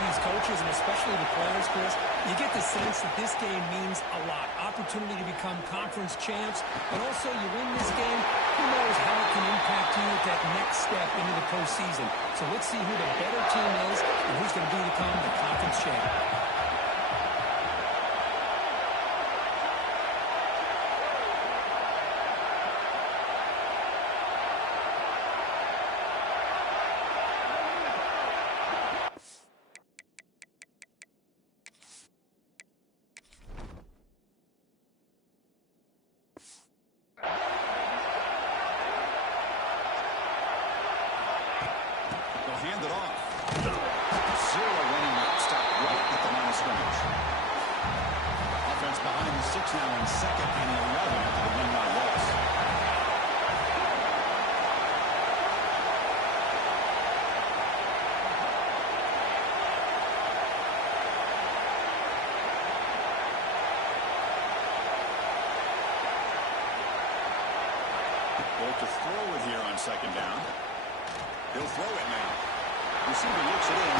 to these coaches, and especially the players, Chris, you get the sense that this game means a lot. Opportunity to become conference champs, and also you win this game, who knows how it can impact you at that next step into the postseason. So let's see who the better team is and who's going to become the conference champ. Hand it off. Zero running route. Stop right at the line of scrimmage. Offense behind the 6 now in second and 11 after the 1-yard loss. Bolt to throw it here on second down. He'll throw it now. Receiver looks it in.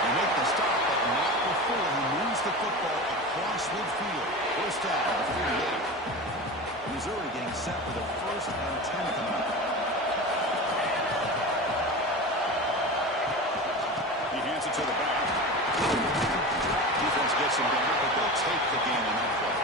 They make the stop, but not before he moves the football across midfield. First down at the 48. Missouri getting set for the 1st and 10 coming up. He hands it to the back. Defense gets him down, but they'll take the game on that play.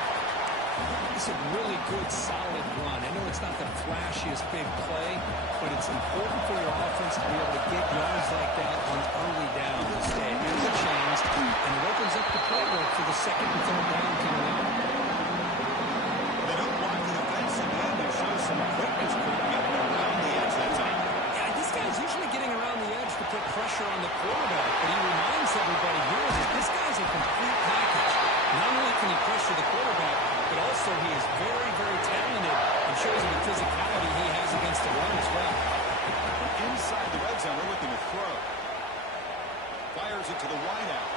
It's a really good, solid run. I know it's not the flashiest big play, but it's important for your offense to be able to get yards like that on early down to stay ahead of the chains, and it opens up the playbook for the 2nd and 3rd down coming up. They don't block the defensive end. They show some quickness getting around the edge that time. Yeah, this guy's usually getting around the edge to put pressure on the quarterback, but he reminds everybody here that this guy's a complete package. Not only can he pressure the quarterback, but also he is very, very talented and shows him the physicality he has against the run as well. Inside the red zone, they're looking to throw. Fires it to the wideout.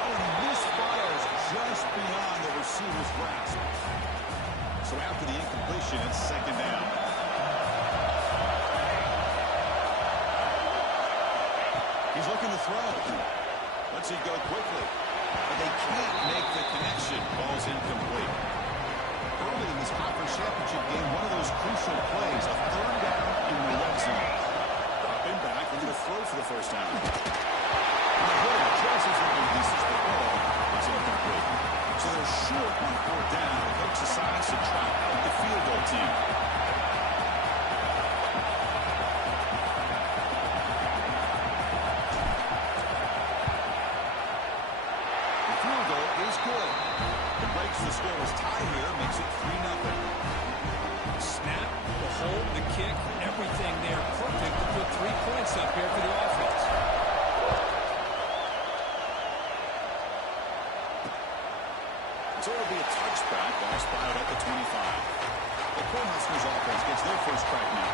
Oh, and he misfires just beyond the receiver's grasp. So after the incompletion, it's 2nd down. He's looking to throw. Let's see go quickly. But they can't make the connection. Ball's incomplete. Early in this conference championship game, one of those crucial plays, a 3rd down in the red zone. Dropping back, looking to throw for the 1st down. And the hitter just as he releases the ball, it's incomplete. So they're short on 4th down. The coach decides to try out the field goal team. The score is tied here, makes it 3-0. Snap, the hold, the kick, everything there perfect to put 3 points up here for the offense. So it'll be a touchback. Ball spotted at the 25. The Cornhuskers offense gets their first crack now.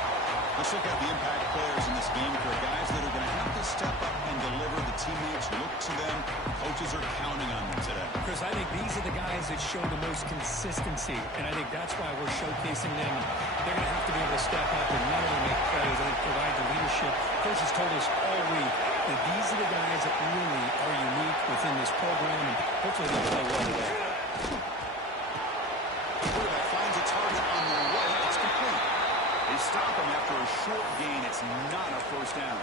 Let's look at the impact players in this game. There are guys that are going to have to step up and deliver. The teammates look to them. Coaches are counting on them today. Chris, I think these are the guys that show the most consistency, and I think that's why we're showcasing them. They're going to have to be able to step up and not only make plays, but provide the leadership. Coach has told us all week that these are the guys that really are unique within this program, and hopefully they'll play well today. Quarterback finds a target on the right. It's complete. They stop him after a short gain. It's not a 1st down.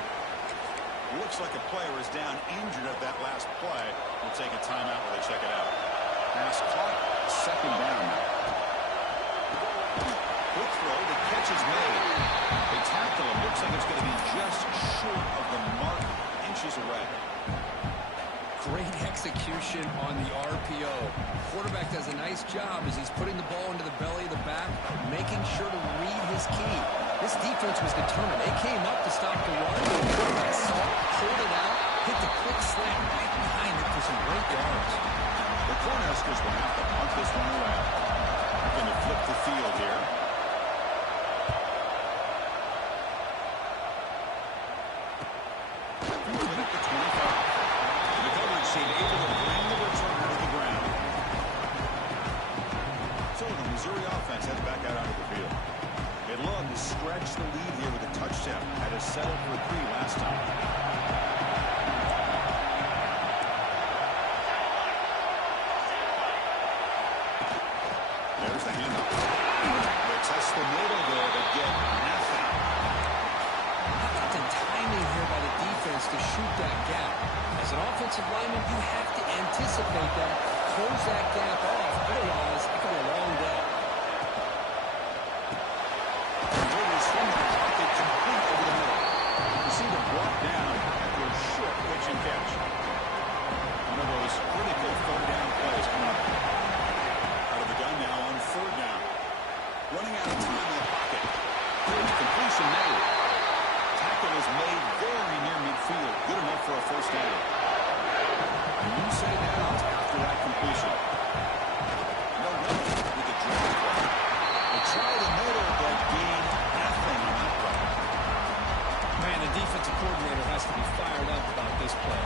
Looks like a player is down injured at that last play. We'll take a timeout while they check it out. Pass caught. 2nd down now. Quick throw. The catch is made. They tackle him. Looks like it's going to be just short of the mark. Inches away. Great execution on the RPO. Quarterback does a nice job as he's putting the ball into the belly of the back, making sure to read his key. This defense was determined. They came up to stop the run. The quarterback saw it, pulled it out, hit the quick slant right behind it for some great yards. The Cornhuskers will have to punt this one away. Looking to flip the field here. Fielded at the 25. The coverage team able to bring the returner to the ground. So the Missouri offense heads back out onto the field. They'd love to stretch the lead here with a touchdown. Had to settle for 3 last time. handoff. They test the middle there, but get nothing. How about the timing here by the defense to shoot that gap? As an offensive lineman, you have to anticipate that, close that gap off. Otherwise, it could be a long day. Raiders from the pocket, complete over the middle. You see them brought down after a short pitch and catch. One of those critical third down plays coming up. Out of the gun now on third down. Running out of time in the pocket. Completion made. Tackle is made very near midfield. Good enough for a first down. And you say downs after that completion. No running with the drag play. They try the middle, but gain nothing on that play. Man, the defensive coordinator has to be fired up about this play.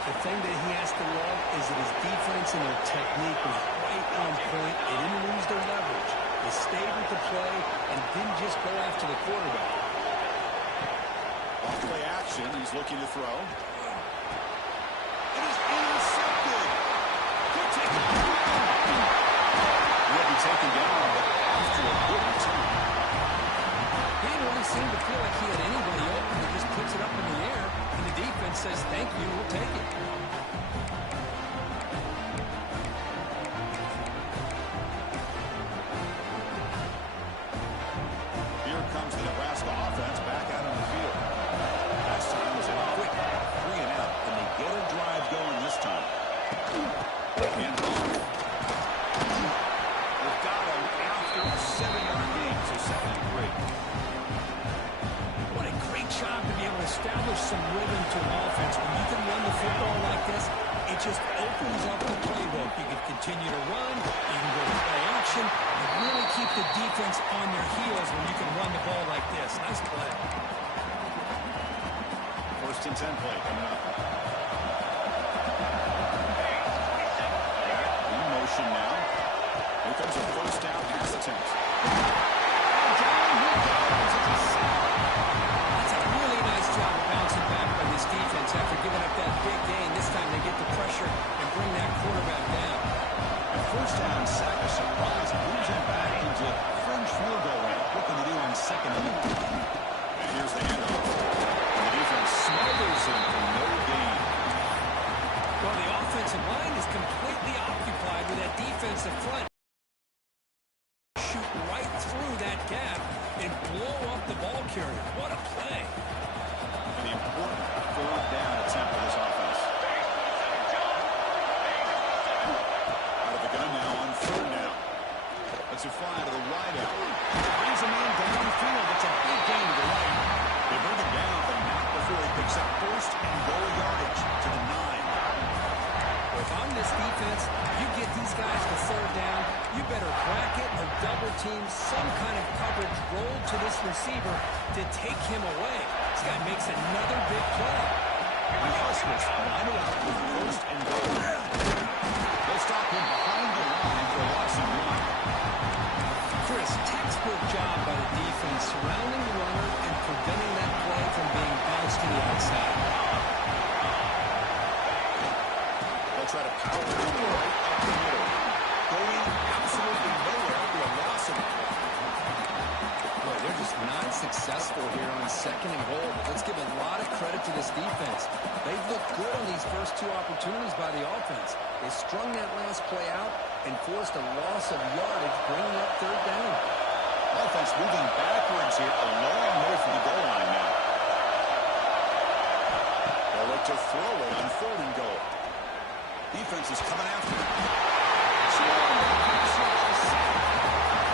The thing that he has to love is that his defense and their technique was right on point. They didn't lose their leverage. They stayed with the play and didn't just go after the quarterback. Off play action, he's looking to throw. It is intercepted. He'll take it down. He'll be taken down, but after a good return. He didn't really seem to feel like he had anybody open. He just puts it up in the air, and the defense says, thank you, we'll take it. Here comes the Nebraska offense back out on the field. Last time was a quick 3 and out, and they get a drive going this time. And they've got him after a 7-yard gain, so 2nd and 3. What a great job to be able to establish some rhythm to an offense. When you can run the football like this, it just opens up the playbook. You can continue to run, you can go to play action, and really keep the defense on their heels when you can run the ball like this. Nice play. 1st and 10 play coming up. In motion now. Here comes a first down pass attempt. That's a really nice job of bouncing back by this defense after giving up that big gain. This time they get the pressure and bring that quarterback down. A first down sack, a surprise, moves him back into French field goal range. Looking to do on 2nd and 8. And here's the handoff. And the defense smothers him for no gain. Well, the offensive line is completely occupied with that defensive front. Shoot right through that gap and blow up the ball carrier. What a play. And the important third down attempt for this offense. Out of the gun now on third down. Let's it fly to the wide out. Brings a man downfield. That's a big gain to the right. They bring him down, but not before he picks up 1st and goal yardage to the 9. If I'm this defense, you get these guys to third down, you better bracket or double team some kind of coverage roll to this receiver to take him away. This guy makes another big play. The Huskers line it up with 1st and goal. They'll stop him behind the line for a loss of 1. Chris, textbook job by the defense surrounding the runner and preventing that play from being bounced to the outside. They'll try to power him right up the middle. Going absolutely nowhere for a loss of 1. Boy, they're just not successful here on 2nd and goal. But let's give a lot of credit to this defense. They've looked good on these first 2 opportunities by the offense. They strung that last play out and forced a loss of yardage, bringing up third down. Offense moving backwards here, a long way from the goal line now. They'll look to throw it on 3rd and goal. Defense is coming after him.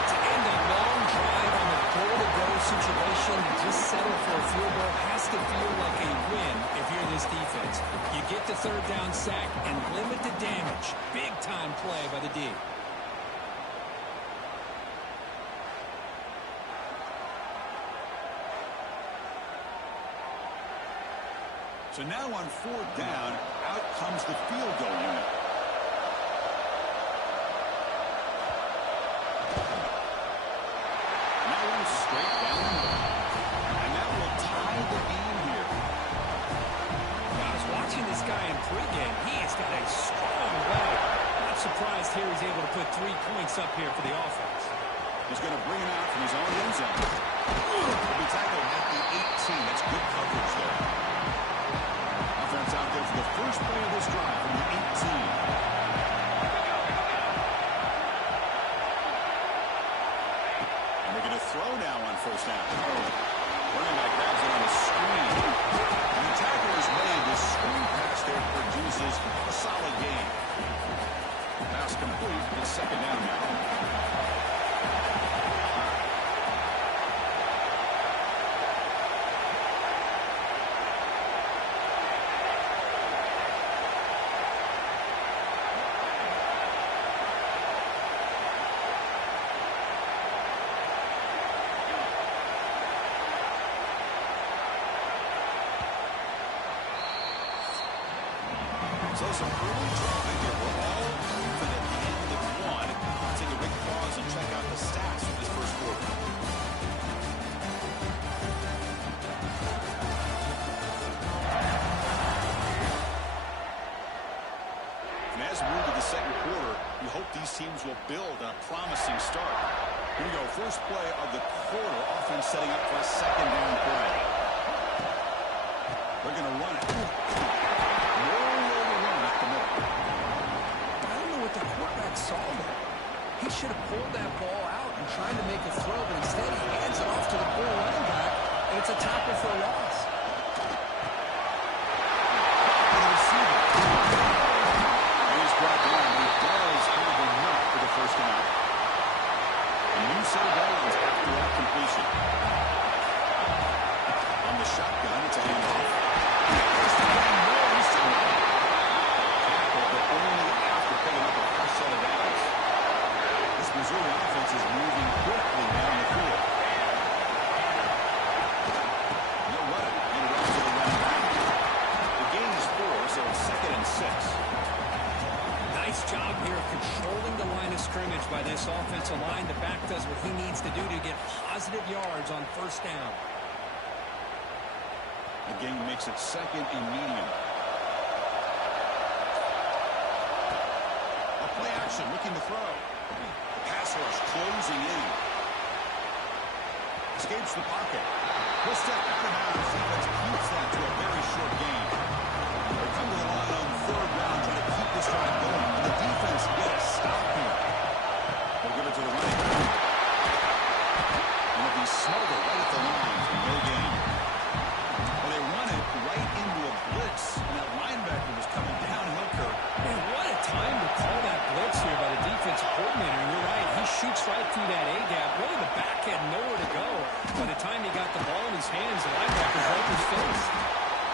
To end a long drive on the goal-to-go situation, just settle for a field goal has to feel like a win if you're this defense. You get the third down sack and limit the damage. Big-time play by the D. So now on 4th down, out comes the field goal unit. Now one straight down the middle. And that will tie the game here. I was watching this guy in pregame. He has got a strong leg. Not surprised here he's able to put 3 points up here for the offense. He's going to bring him out from his own end zone. He'll be tackled at the 18. That's good coverage there. Offense out there for the first play of this drive from the 18. And they're going to throw now on first down. Running back grabs it on the screen. And the tackle is made. The screen pass there produces a solid gain. Pass complete. It's second down now. So some early drama here. We're all even at the end of one. Let's take a big pause and check out the stats from this first quarter. And as we move to the second quarter, we hope these teams will build on a promising start. Here we go. First play of the quarter. Offense setting up for a second down play. They're going to run it. I don't know what the quarterback saw there. He should have pulled that ball out and tried to make a throw, but instead he hands it off to the bull running back, and it's a tackle for a loss. For the receiver. And he's brought down. He does have enough for the first down. A new set of downs after that completion. On the shotgun, it's a handoff. Missouri offense is moving quickly down the field. No run. And it runs to the running back. The gain is 4, so it's second and 6. Nice job here of controlling the line of scrimmage by this offensive line. The back does what he needs to do to get positive yards on first down. The gain makes it second and medium. A play action, looking to throw. Pass rush closing in. Escapes the pocket. He'll step out of bounds. Defense keeps that to a very short gain. They come to the line on third down, trying to keep this drive going. And the defense get a stop here. They'll give it to the running back. And it'll be Smolder right at the line for no gain. Well, they run it right into a blitz, and that linebacker was coming downhill, Kirk. Man, what a time to call that blitz here by the defensive coordinator. You're right, he shoots right through that A-gap. Really, the back had nowhere to go. By the time he got the ball in his hands, the linebacker's right in his face.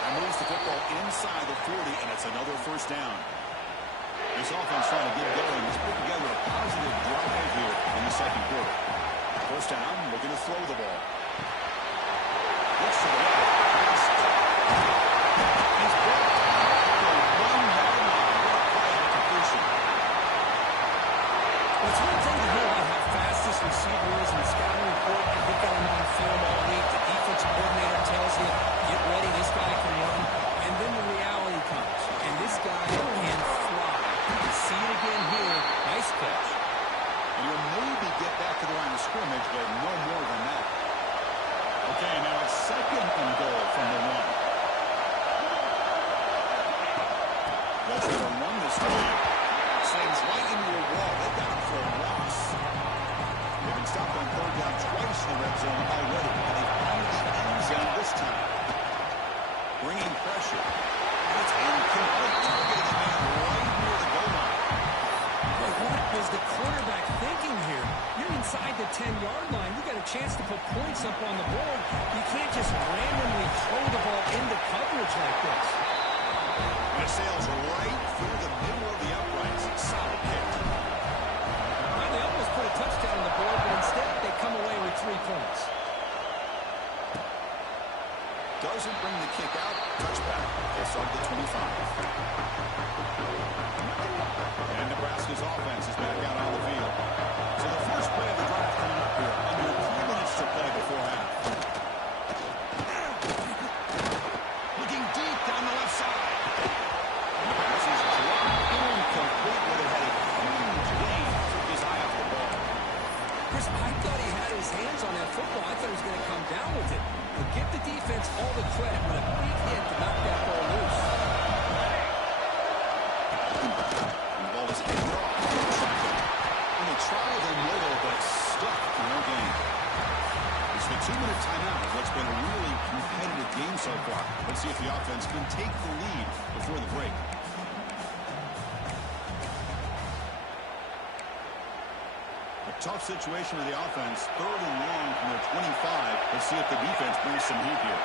And moves the football inside the 40, and it's another first down. This offense trying to get going. He's put together a positive drive here in the second quarter. First down, looking to throw the ball. Looks to the left. He's brought the 1-yard line. What a play on completion. It's one thing to hear about how fast this receiver is in the scouting report. You've got him on film all week. The defensive coordinator tells you, get ready, this guy can run. And then the reality comes. And this guy can fly. You see it again here. Nice catch. And he'll maybe get back to the line of scrimmage, but no more than that. Okay, now it's second and goal from the 1. Let's get a run this time. Sends right into a wall. They got him for a loss. They've been stopped on third down twice in the red zone already, and they find the end zone this time. Bringing pressure. And it's incomplete. Targeting a man right near the goal line. But what was the quarterback thinking here? You're inside the 10-yard line. You got a chance to put points up on the board. You can't just randomly throw the ball into coverage like this. And it sails right through the middle of the uprights. Solid kick. Well, they almost put a touchdown on the board, but instead they come away with 3 points. Doesn't bring the kick out. Touchback. They start the 25. And Nebraska's offense is back out on the field. So the first play of the drive coming up here. Under 3 minutes to play before half. Looking deep down the left side. And the pass is dropped incomplete, where they had a huge gain. Took his eye off the ball. Chris, I see if the offense can take the lead before the break. A tough situation for the offense. 3rd and long from their 25. Let's see if the defense brings some heat here.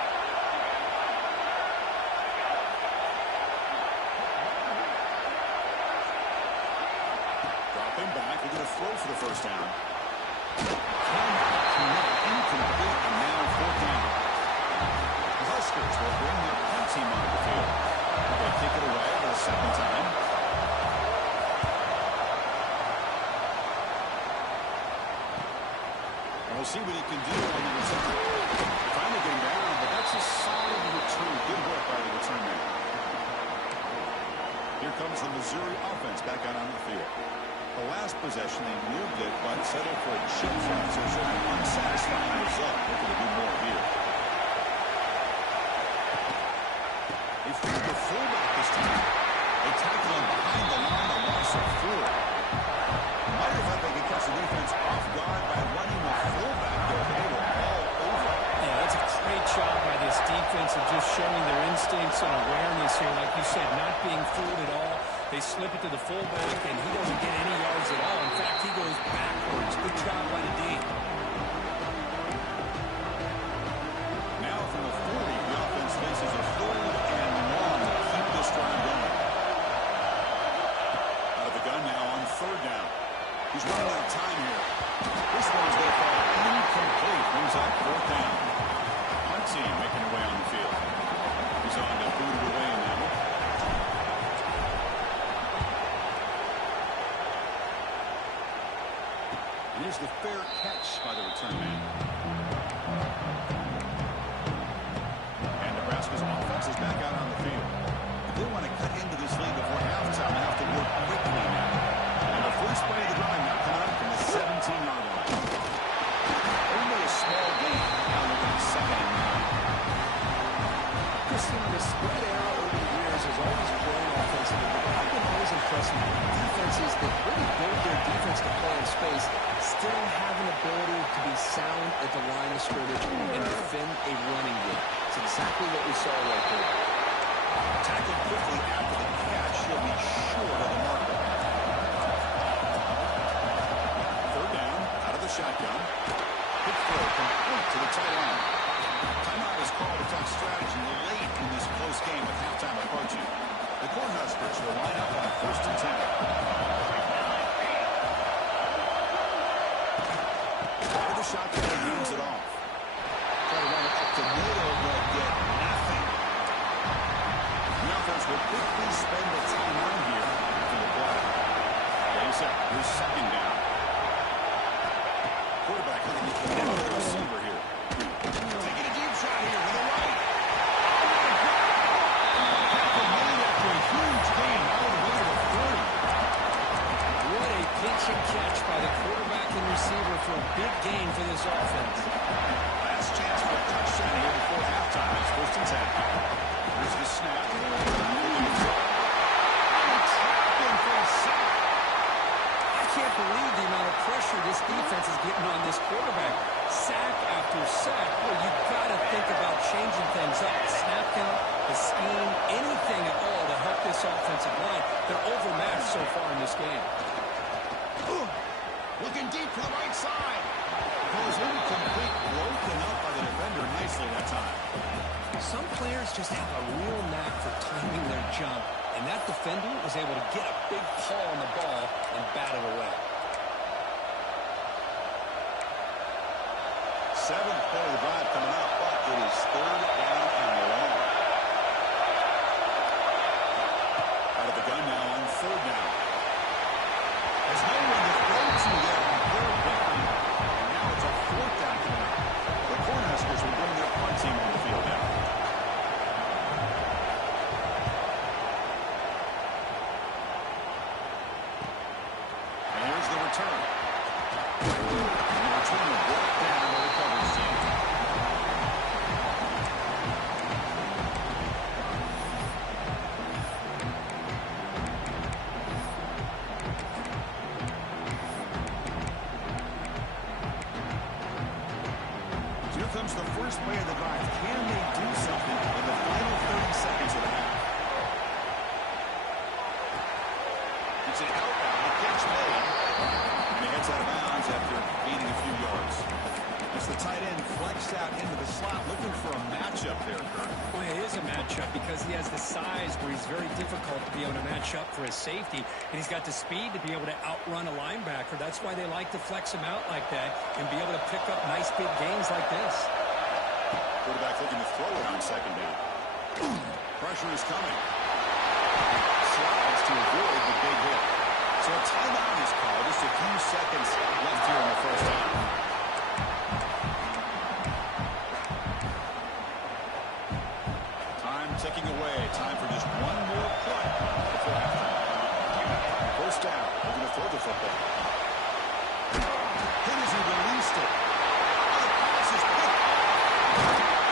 Dropping back. They're going to throw for the first down. Incomplete, and now 4th down. The Huskers will bring their punt team onto the field. They kick it away for the 2nd time. We'll see what he can do on the return. Finally getting down, but that's a solid return. Good work by the return man. Here comes the Missouri offense back out on the field. The last possession, they moved it, but settled for a chip shot. So it's an unsatisfying result. Looking to do more here. They feed the fullback this time. They tackle him behind the line, a loss of 4. Might have thought they could catch the defense off guard by running the fullback there. They were all over. Yeah, that's a great job by this defense of just showing their instincts and awareness here. Like you said, not being fooled at all. They slip it to the fullback, and he doesn't get any yards at all. In fact, he goes backwards. Good job by the D. Now from the 40, the offense faces a 3rd and long to keep this drive going. Out of the gun now on 3rd down. He's running out of time here. This one's going to fall incomplete. Brings up 4th down. Punt team making their way on the field. He's on to boot it away now. And here's the fair catch by the return man. And Nebraska's offense is back out on the field. They want to cut into this lead before halftime and have to work quickly now. And the first play of the drive now coming up from the 17-yard line. Only a small gain. Now looking at 2nd and 9. Christian, the spread era over the years has always grown offensively, but I've been always impressed with defenses that really build their defense to play in space, still have an ability to be sound at the line of scrimmage and defend a running game. It's exactly what we saw right there. Tackled quickly after the catch. He'll be short of the marker. 3rd down, out of the shotgun. Quick throw complete to the tight end. Timeout is called a tough strategy late in this close game with halftime approaching. The Cornhuskers will line up on 1st and 10. Out of the shotgun, he hands it off. Try to run it up the middle, but get nothing. The offense will quickly spend the timeout here after the play. Ready, set. Here's 2nd down. Quarterback looking to connect with the receiver here. Taking a deep shot here with the right. Oh, my God! Tackle made after a huge gain all the way to the 30. What a pitch and catch by the quarterback and receiver for a big gain for this offense. Last chance for a touchdown here before halftime. It's 1st and 10. Here's the snap. Trapped him for a sack. I can't believe the amount of pressure this defense is getting on this quarterback. Sack after sack. Well, you've got to think about changing things up. The snap count, the scheme, anything at all to help this offensive line. They're overmatched so far in this game. Looking deep to the right side. Goes incomplete. Broken up by the defender nicely that time. Some players just have a real knack for timing their jump, and that defender was able to get a big paw on the ball and bat it away. 7th play of the drive coming up, but it is 3rd down and long. Out of the gun now on 3rd down. There's no one to throw to there on 3rd down, and now it's a 4th down coming up. The Cornhuskers will bring their punt team on the field now. And here's the return. And the return will break down the coverage team. It's an out. The catch made. And he gets out of bounds after gaining a few yards. As the tight end flexed out into the slot, looking for a matchup there, Kurt. Well, it is a matchup because he has the size where he's very difficult to be able to match up for his safety, and he's got the speed to be able to outrun a linebacker. That's why they like to flex him out like that and be able to pick up nice big gains like this. Quarterback looking to throw it on second down. Pressure is coming. Slides to avoid the big hit. So a timeout is called. Just a few seconds left here in the first half. Ticking away. Time for just one more play before halftime. First down. Looking to throw the football. Hit as he released it. Oh, the pass is picked.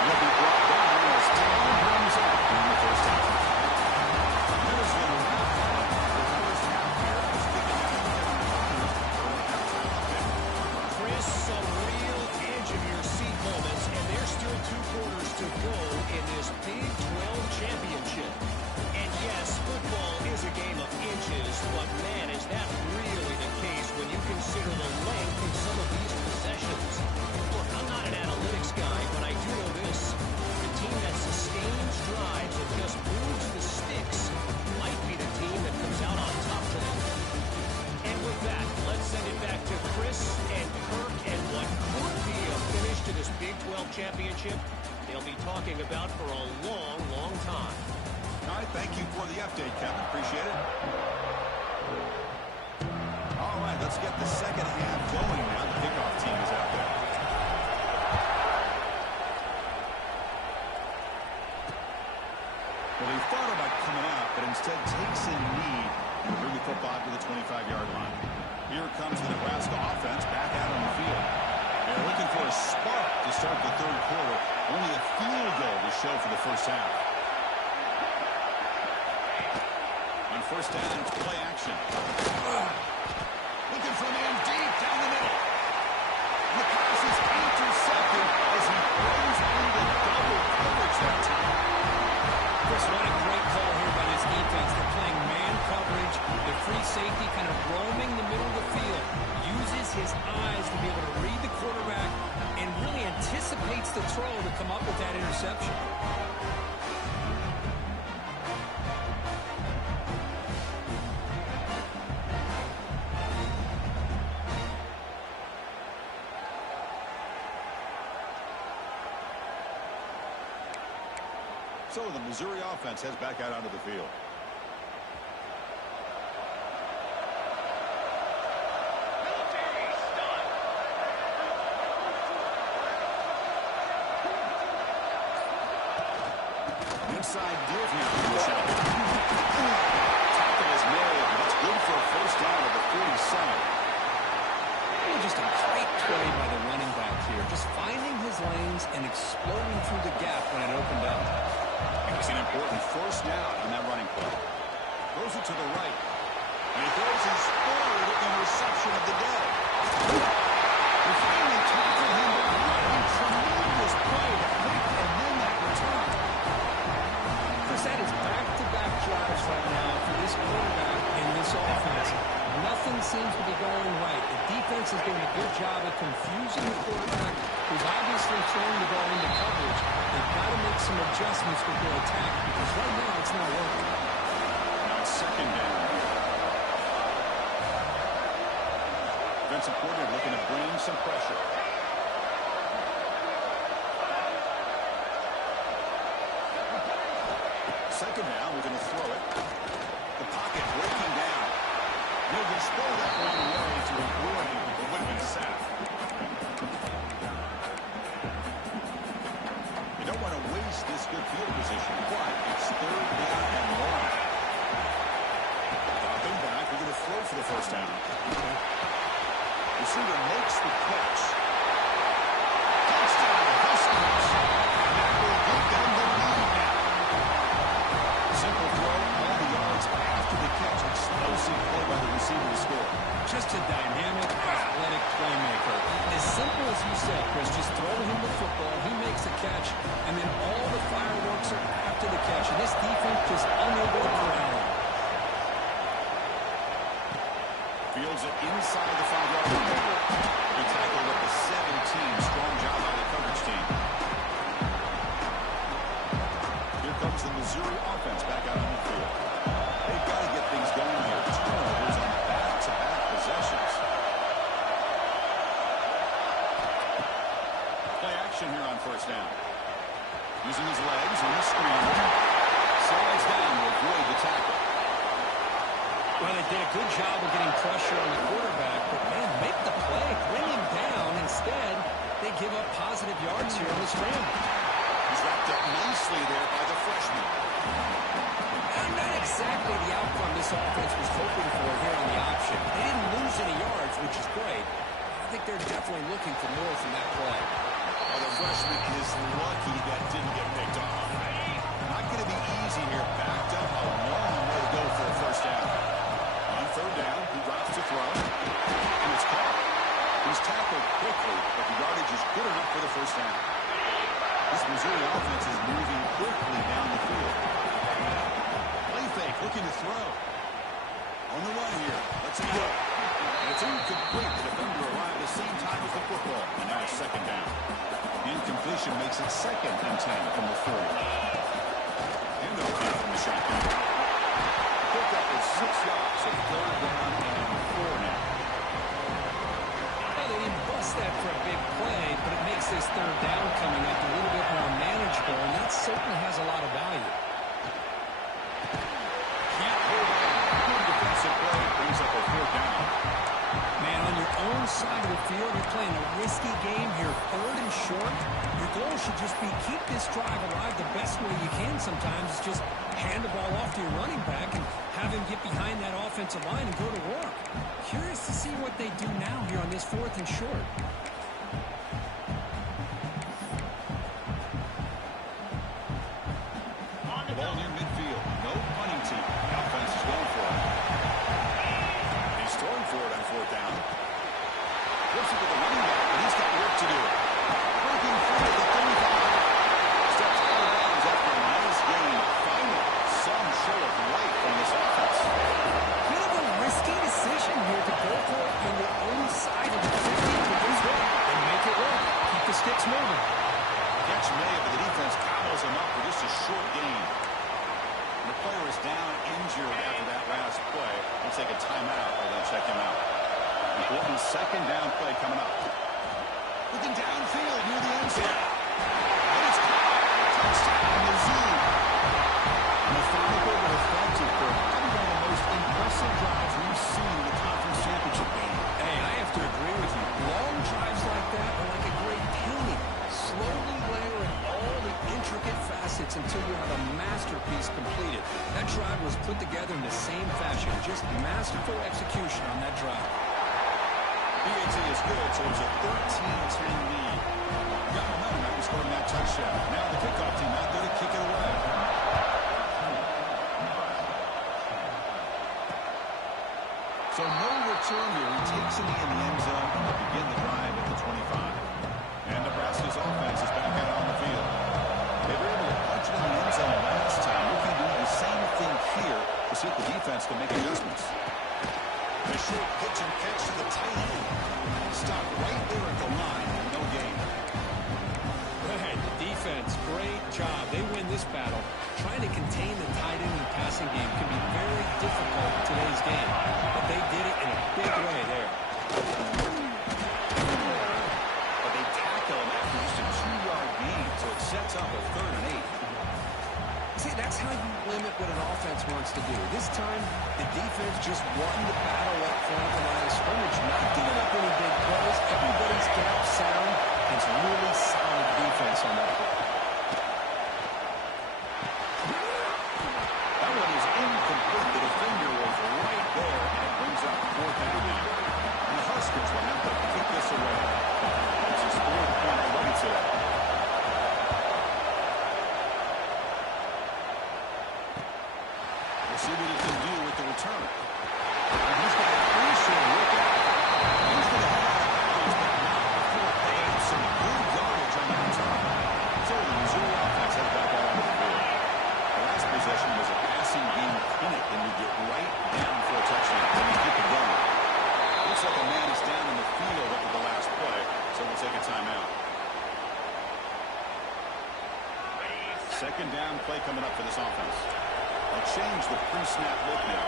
Will be brought down as time runs out in the first half. There's the wrap up for the first half here. As kicking out early halftime update. Chris, some real edge of your seat moments, and there's still 2 quarters to go in this Big 12 championship. And yes, football is a game of inches, but man, is that really the case when you consider the length of some of these possessions. Look, I'm not an analytics guy, but I do know this. The team that sustains drives and just moves the sticks might be the team that comes out on top today. And with that, let's send it back to Chris and Kirk and what could be a finish to this Big 12 championship they'll be talking about for a long, long time. All right, thank you for the update, Kevin. Appreciate it. All right, let's get the second half going now. The kickoff team is out there. Well, he thought about coming out, but instead takes a knee and bring the football to the 25-yard line. Here comes the Nebraska offense back out on the field. They're looking for a spark to start the third quarter. Only a field goal to show for the first half. On first down, it's play action. Looking for a man deep down the middle. And the pass is intercepted as he throws into double coverage that time. Chris, what a great call here by this defense. They're playing man coverage. The free safety kind of roaming the middle of the field. Uses his eyes to be able to read the quarterback and really anticipates the throw to come up with that interception. So the Missouri offense heads back out onto the field. Inside give here for the shot. Tackle is made. That's good for a first down at the 47. Well, just a great play by the running back here. Just finding his lanes and exploding through the gap when it opened up. It was an important first down on that running play. Throws it to the right. And he throws his third interception of the day. He finally tackled him, but what a tremendous play to pick and then that return. Chris, that is back-to-back drives right now for this quarterback and this offense. Nothing seems to be going right. The defense is doing a good job of confusing the quarterback, who's obviously throwing the ball into coverage. They've got to make some adjustments with their attack because right now it's not working. Now it's second down. Defensive coordinator looking to bring some pressure. Second down, we're going to throw it. The pocket breaking down. He'll just throw that one away to avoid the Whitman sack. You don't want to waste this good field position, but it's third down and long. Dropping back, we're going to throw for the first down. Receiver makes the catch. Touchdown, Huskers. And that will give them the lead now. Simple throw, all the yards after the catch. Explosive play by the receiver to score. Just a dynamic, athletic playmaker. As simple as you said, Chris, just throw him the football, he makes a catch, and then all the fireworks are after the catch. And this defense just unable to corral him. it inside the 5-yard line. He tackled at the 17. Strong job by the coverage team. Here comes the Missouri offense back out on the field. They've got to get things going here. Turnovers on back-to-back possessions. Play action here on first down. Using his legs on the screen. Slides down to avoid the tackle. Well, they did a good job of getting pressure on the quarterback, but, man, make the play, bring him down. Instead, they give up positive yards here on the scramble. He's wrapped up nicely there by the freshman. Not exactly the outcome this offense was hoping for here on the option. They didn't lose any yards, which is great. I think they're definitely looking for more from that play. Well, the freshman is lucky that didn't get picked off. Not going to be easy here. Backed up a long way to go for a first down. On third down, he drops to throw. And it's caught. He's tackled quickly, but the yardage is good enough for the first down. This Missouri offense is moving quickly down the field. Play fake, looking to throw. On the run here. Let's see go. And it's incomplete. The defender arrived the same time as the football. And now it's second down. The incompletion makes it 2nd and 10 from the 40. And off from the shotgun. Pickup is 6 yards, so 3rd down and 4 now. Well, they didn't bust that for a big play, but it makes this 3rd down coming up a little bit more manageable, and that certainly has a lot of value. Can't hold on. Good defensive play brings up a 4th down. Man, on your own side of the field, you're playing a risky game here, 3rd and short. Your goal should just be keep this drive alive the best way you can sometimes. Is just hand the ball off to your running back and have him get behind that offensive line and go to work. Curious to see what they do now here on this 4th and short. The ball near midfield. No punting team. The offense is going for it. He's throwing for it on 4th down. Flips it to the running back, but he's got work to do. Breaking free at the 35. Steps out of bounds after a nice gain. Finally, some show of life from this offense. Bit of a risky decision here to go for it on your own side of the 50, but he's there and make it work. Keep the sticks moving. Catch made, but the defense gobbles him up for just a short gain. The player is down injured after that last play. They'll take a timeout while they check him out. Important 2nd down play coming up. Looking downfield near the end zone. And it's caught. Touchdown, Mizzou. Methodical but effective for probably one of the most impressive drives we've seen in the conference championship game. Hey, I have to agree with you. Long drives like that are like a great painting. Slowly layering all the intricate facets until you have a masterpiece completed. That drive was put together in the same fashion. Just masterful execution on that drive. BAT is good, so it's a 13-10 lead. Got momentum after scoring that touchdown. Now the kickoff team out there to kick it away. So no return here. He takes it in the end zone to begin the drive at the 25. And Nebraska's offense is back out on the field. They were able to punch it in the end zone last time. Looking to do the same thing here to see if the defense can make adjustments. A short pitch and catch to the tight end. Stopped right there at the line. No gain. Right, the defense, great job. They win this battle. Trying to contain the tight end in the passing game can be very difficult in today's game. But they did it in a big way there. But they tackle him after just a 2-yard gain, so it sets up a 3rd and 8. See, that's how you limit what an offense wants to do. This time, the defense just won the battle up front of the line of scrimmage, not giving up any big plays. Everybody's gap sound. It's really solid defense on that play. That one is incomplete. The defender was right there, and it brings up 4th down now. And the Huskers will have to kick this away. It's his 4th point already today. We'll see what he can do with the return. And he's got a crucial look at it. He's going to have that but not before paying some good yardage on the return. So change the pre-snap look now.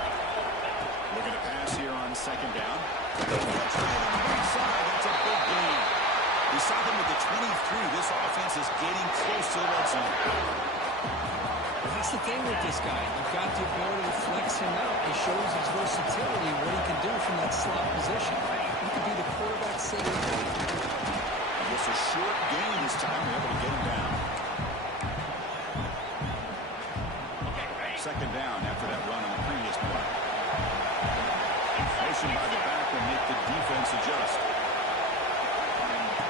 Looking to pass here on second down. That's a big gain. We saw them with the 23. This offense is getting close to the red zone. That's the thing with this guy. You've got the ability to flex him out. He shows his versatility, what he can do from that slot position. He could be the quarterback safety. Just a short gain this time. They're able to get him down. Second down after that run on the previous play. Motion by the back will make the defense adjust.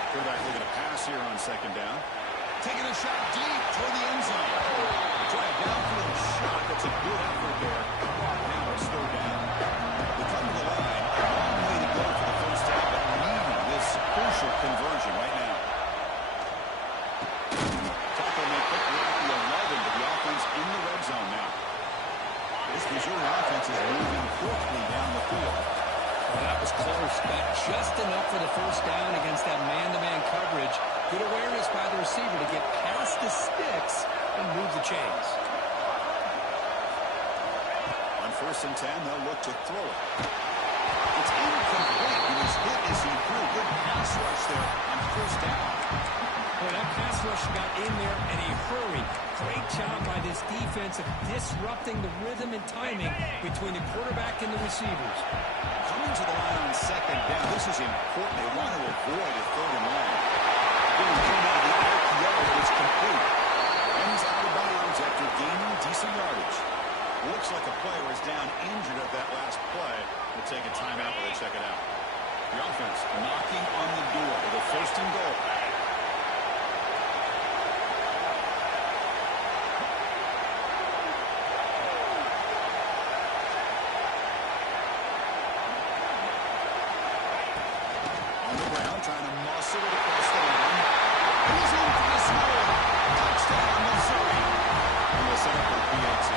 Quarterback looking to pass here on second down. Taking a shot deep toward the end zone. Try a downfield shot. That's a good effort there. Now it's third down. They come to the line. A long way to go for the first down, but needing this crucial conversion right now. Tackle may quickly at the 11, but the offense in the red zone now. This Missouri offense is moving quickly down the field. Well, that was close, but just enough for the first down against that man-to-man coverage. Good awareness by the receiver to get past the sticks and move the chains. On 1st and 10, they'll look to throw it. It's incomplete. He was hit as he threw. Good pass rush there on 1st down. Well, that pass rush got in there in a hurry. Great job by this defense of disrupting the rhythm and timing between the quarterback and the receivers. Coming to the line on second down. This is important. They want to avoid a third and long. Getting came out of the RPO, it's complete. And he's out of bounds after gaining decent yardage. Looks like a player is down injured at that last play. We'll take a timeout while they check it out. The offense knocking on the door with a 1st and goal. Trying to muscle it across the line. He's in for the score. Touchdown, Missouri. And we'll set up for PAT.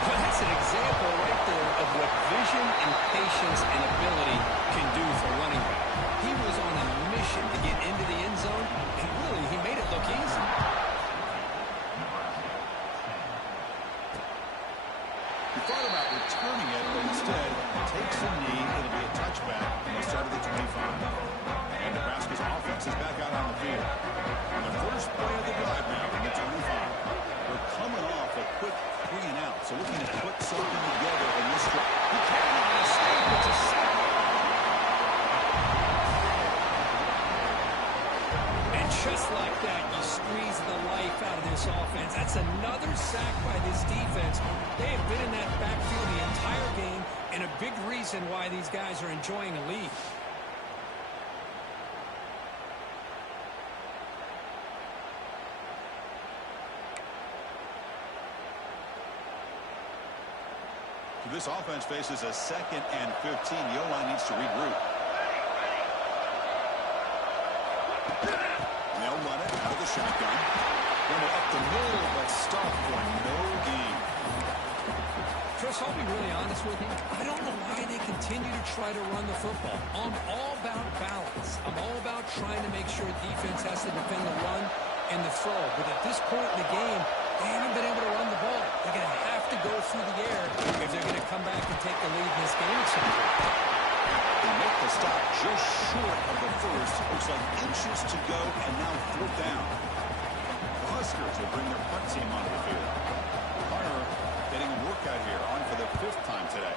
Well, that's an example right there of what vision and patience and ability can do for a running back. He was on a mission to get into the end zone, and really, he made it look easy. He thought about returning it, but instead takes a knee. It'll be a touchback from the start of the 25. And Nebraska's offense is back out on the field. On the first play of the drive now from the 25. They're coming off a quick 3 and out, so looking to put something together in this drive. He carried on a snap. It's a sack. And just like that, you squeeze the life out of this offense. That's another sack by this defense. They have been in that backfield the entire game, and a big reason why these guys are enjoying a lead. This offense faces a 2nd and 15. The O-line needs to regroup. They'll run it out of the shotgun. Run it up the middle, but stop for no gain. Chris, I'll be really honest with you. I don't know why they continue to try to run the football. I'm all about balance. I'm all about trying to make sure defense has to defend the run and the throw. But at this point in the game, they haven't been able to run the ball. They're going to have to go through the air if they're going to come back and take the lead in this game at some point. They make the stop just short of the first. Looks like inches to go, and now 4th down. The Huskers will bring their punt team onto the field. Carter getting a workout here, on for the 5th time today.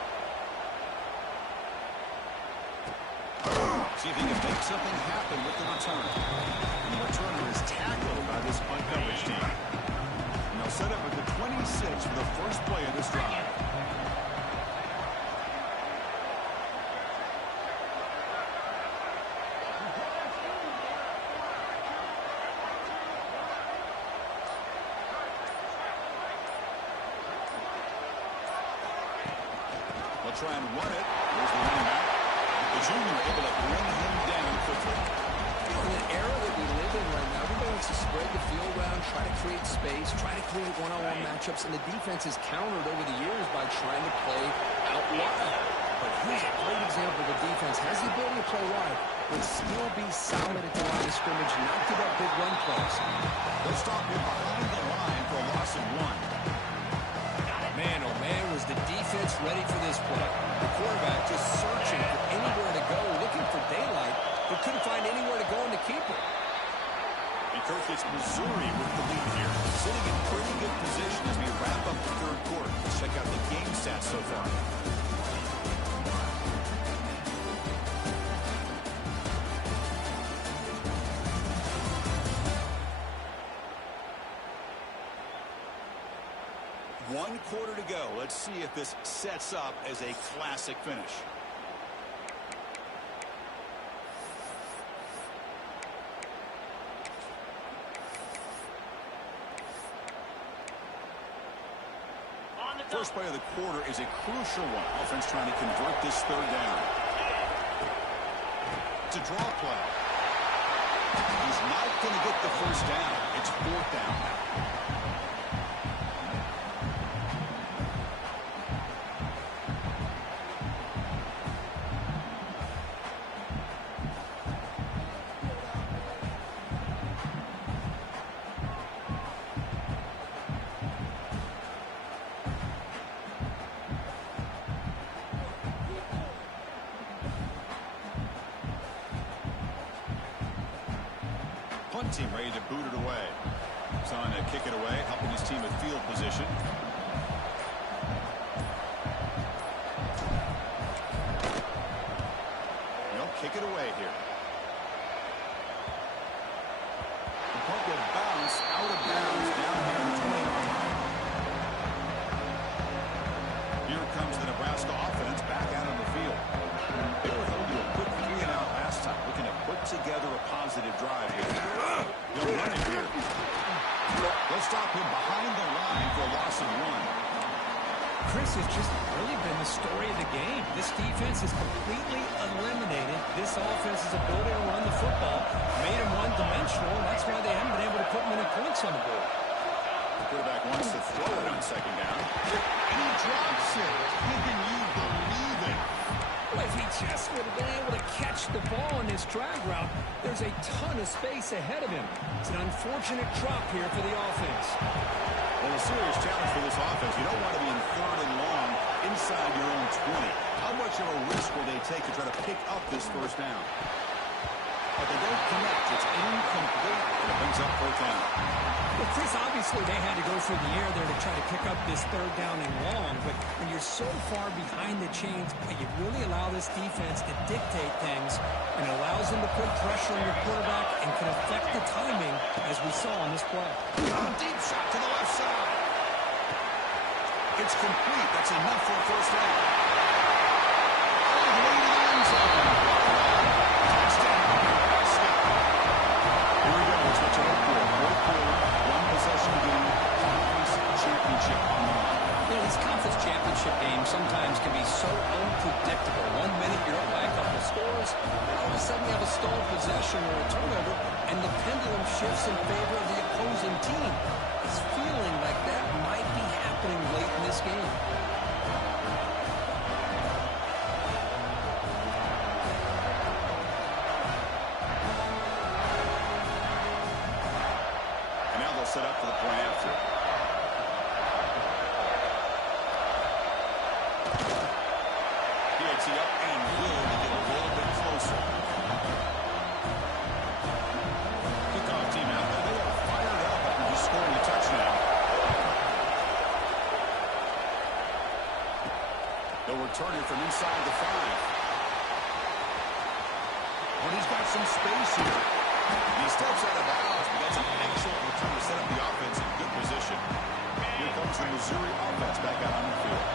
See if he can make something happen with the return. And the returner is tackled by this punt coverage team. And they'll set up at the 26 for the first play of this drive. They'll try and run it. Here's the running back. The junior able to bring him down quickly. In the era that we live in right now, everybody wants to spread the field around, try to create space, try to create one-on-one matchups, and the defense has countered over the years by trying to play out wide. But here's a great example of a defense has the ability to play wide, but still be solid at the line of scrimmage, not give up big run plays. They'll stop him behind the line for a loss of 1. Man, oh man, was the defense ready for this play. The quarterback just searching for anywhere to go, looking for daylight, but couldn't find anywhere to go in the keeper. And Kirk, it's Missouri with the lead here. Sitting in pretty good position as we wrap up the third quarter. Let's check out the game stats so far. One quarter to go. Let's see if this sets up as a classic finish. First play of the quarter is a crucial one. Offense trying to convert this third down. It's a draw play. He's not going to get the first down. It's fourth down now. Punt team ready to boot it away. He's on to kick it away, helping his team with field position. He'll kick it away here. The punt will bounce out of bounds down here in 20. Here comes the Nebraska offense back out on the field. They were held to a quick 3-and-out last time, looking to put together a positive drive here. He'll run it here. They'll stop him behind the line for a loss of 1. Chris has just really been the story of the game. This defense has completely eliminated this offense's ability to run the football, made them one-dimensional, and that's why they haven't been able to put many points on the board. The quarterback wants to throw it on second down. And he drops it. Can you believe it? If he just would have been able to catch the ball in this drag route, there's a ton of space ahead of him. It's an unfortunate drop here for the offense. Well, a serious challenge for this offense. You don't want to be in third and long inside your own 20. How much of a risk will they take to try to pick up this first down? But they don't connect. It's incomplete. And it brings up fourth down. Well, Chris, obviously they had to go through the air there to try to pick up this third down and long, but when you're so far behind the chains, you really allow this defense to dictate things, and it allows them to put pressure on your quarterback and can affect the timing, as we saw on this play. Deep shot to the left side. It's complete. That's enough for a first down. All the way to the end zone. Touchdown, Nebraska. Here we go. It's what you look for. Fourth quarter, one-possession game, conference championship on the line. You know, these conference championship games sometimes can be so unpredictable. 1 minute you're up by a couple of scores, and all of a sudden you have a stolen possession or a turnover, and the pendulum shifts in favor of the opposing team. It's feeling like that might be happening late in this game. And now they'll set up for the point after. He up and will to get a little bit closer. Kickoff team out there. They are fired up after just scoring a touchdown. They'll return it from inside the 5. But he's got some space here. He steps out of bounds, but that's an excellent return to set up the offense in good position. Here comes the Missouri offense back out on the field.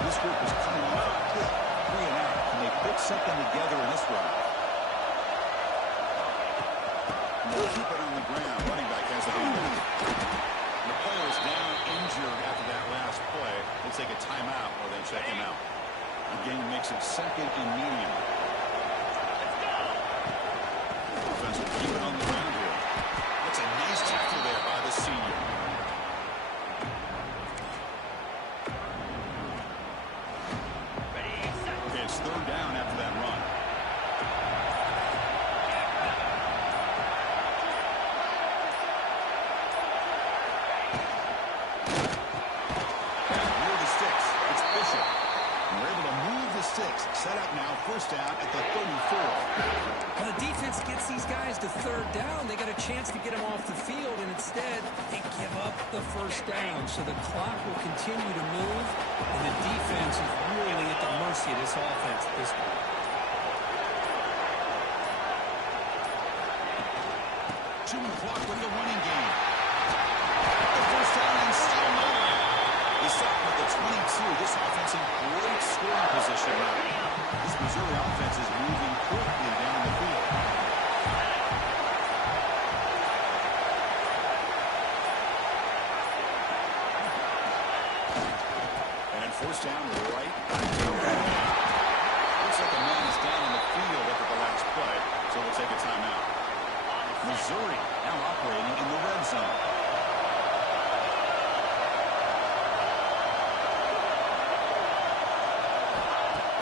This group is coming off a quick 3-and-out. Can they put something together in this run? They'll keep it on the ground. Running back has a hand. The player is down injured after that last play. They take a timeout or they check him out. The game makes it second and medium. Offense will keep it on the ground here. That's a nice tackle there by the senior. It's third down after that run. And here And we're able to move the sticks. Set up now, first down at the 34. When the defense gets these guys to third down, they got a chance to get them off the field, and instead they give up the first down. So the clock will continue to move, and the defense is really at the mercy of this offense at this point. Chewing clock with the running game. The first down and still moving. He's starting at the 22. This offense in great scoring position now. This Missouri offense is moving quickly down the field. And then first down right back to the red. Looks like a man is down on the field after the last play, so we'll take a timeout. Missouri now operating in the red zone.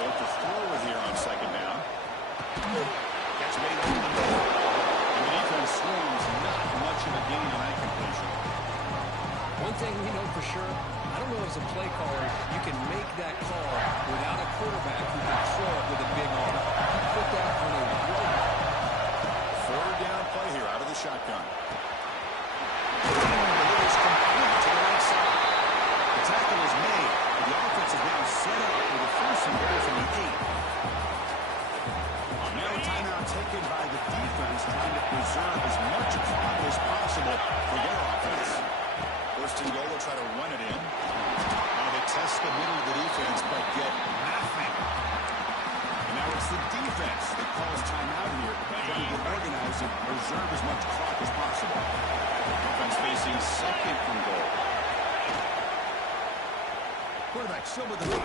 Well, to throw it here on second down. Catch made over the middle. And the defense swings not much of a gain on that completion. One thing we know for sure, I don't know as a play caller, you can make that call without a quarterback who can throw it with a big arm. You put that on a rope. Third down play here out of the shotgun. Delivers complete to the right side. The tackle is made. And the offense is now set up with a first and goal from the 8. A narrow timeout taken by the defense, trying to preserve as much clock as possible for their offense. First and goal, they'll try to run it in. Now they test the middle of the defense, but get nothing. And now it's the defense that calls timeout here, trying to get organized and preserve as much clock as possible. Offense facing second and goal. Quarterback still with the lead.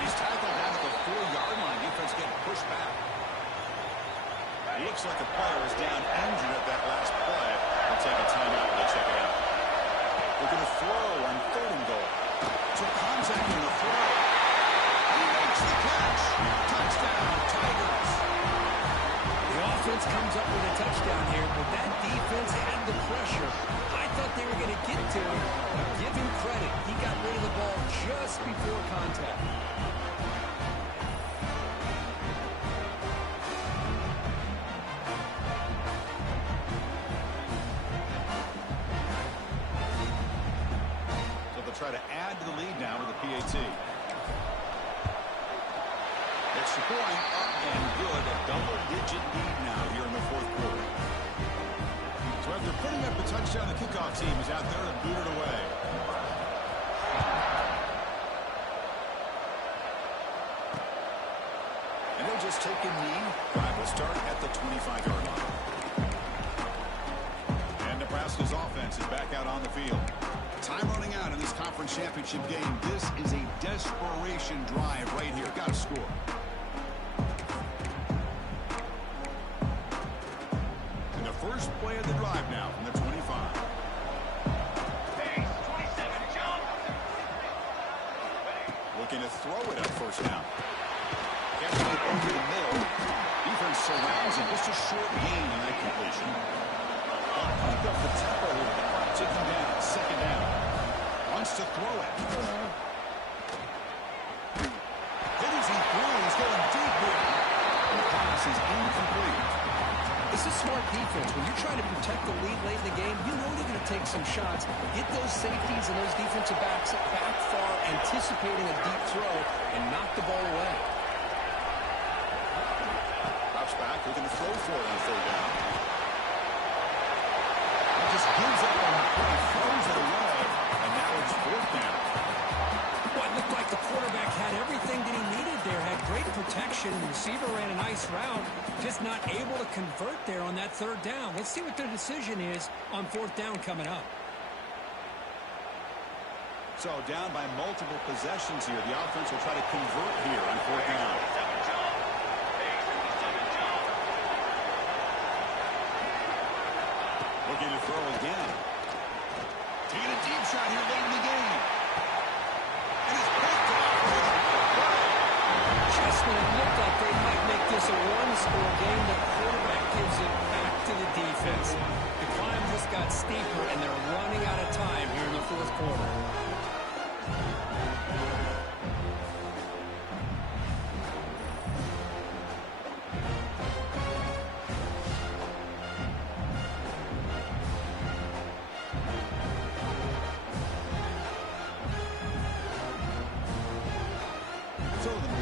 He's tackled down at the 4-yard line. Defense getting pushed back. It looks like a player is down injured at that last play. We'll take a timeout and we'll check it out. We're going to throw on third and goal. Took contact in the throw. He makes the catch. Touchdown, Tigers. The offense comes up with a touchdown here, but that defense had the pressure. I thought they were going to get to him, but give him credit. He got rid of the ball just before contact. So they'll try to add to the lead now with a PAT. Extra point up and good. A double-digit lead now here in the fourth quarter. So after putting up a touchdown, the kickoff team is out there to boot it away. And they'll just take a knee. Drive will start at the 25-yard line. And Nebraska's offense is back out on the field. Time running out in this conference championship game. This is a desperation drive right here. Got to score. And the first play of the drive now from the 25. Looking to throw it up first down. Gets it over the middle. Defense surrounds it. Just a short gain on that completion. Pick up the tempo here. Taking down, second down. Wants to throw it. Hit as he throws. He's going deep here. And the pass is incomplete. This is smart defense. When you're trying to protect the lead late in the game, you know they're going to take some shots. Get those safeties and those defensive backs back far, anticipating a deep throw, and knock the ball away. Drops back, looking to throw for it on third down. He just gives up on the play, throws it away, and now it's fourth down. Well, it looked like the quarterback had everything that he needed there, had great protection. The receiver ran a nice route, just not able to convert there on that third down. Let's see what their decision is on fourth down coming up. So down by multiple possessions here. The offense will try to convert here on fourth down. Looking to throw again. Taking a deep shot here late in the game. And it's picked off. Just when it looked like they might make this a one-score game, the quarterback gives it back to the defense. The climb just got steeper, and they're running out of time here in the fourth quarter.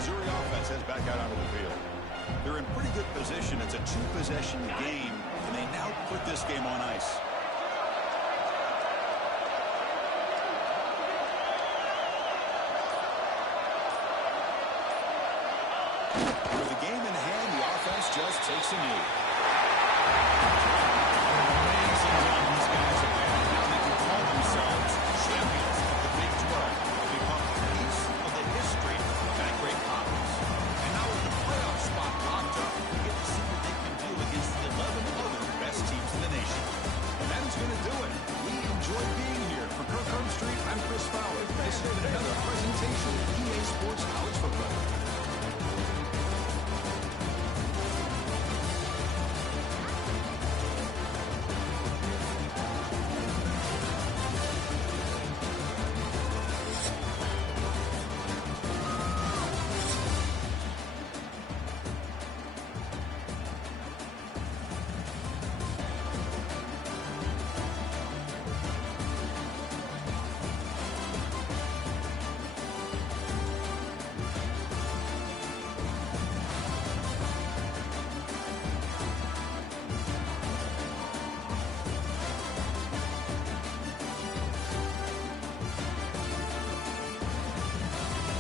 Missouri offense heads back out onto the field. They're in pretty good position. It's a two-possession game, and they now put this game on ice. With the game in hand, the offense just takes a knee.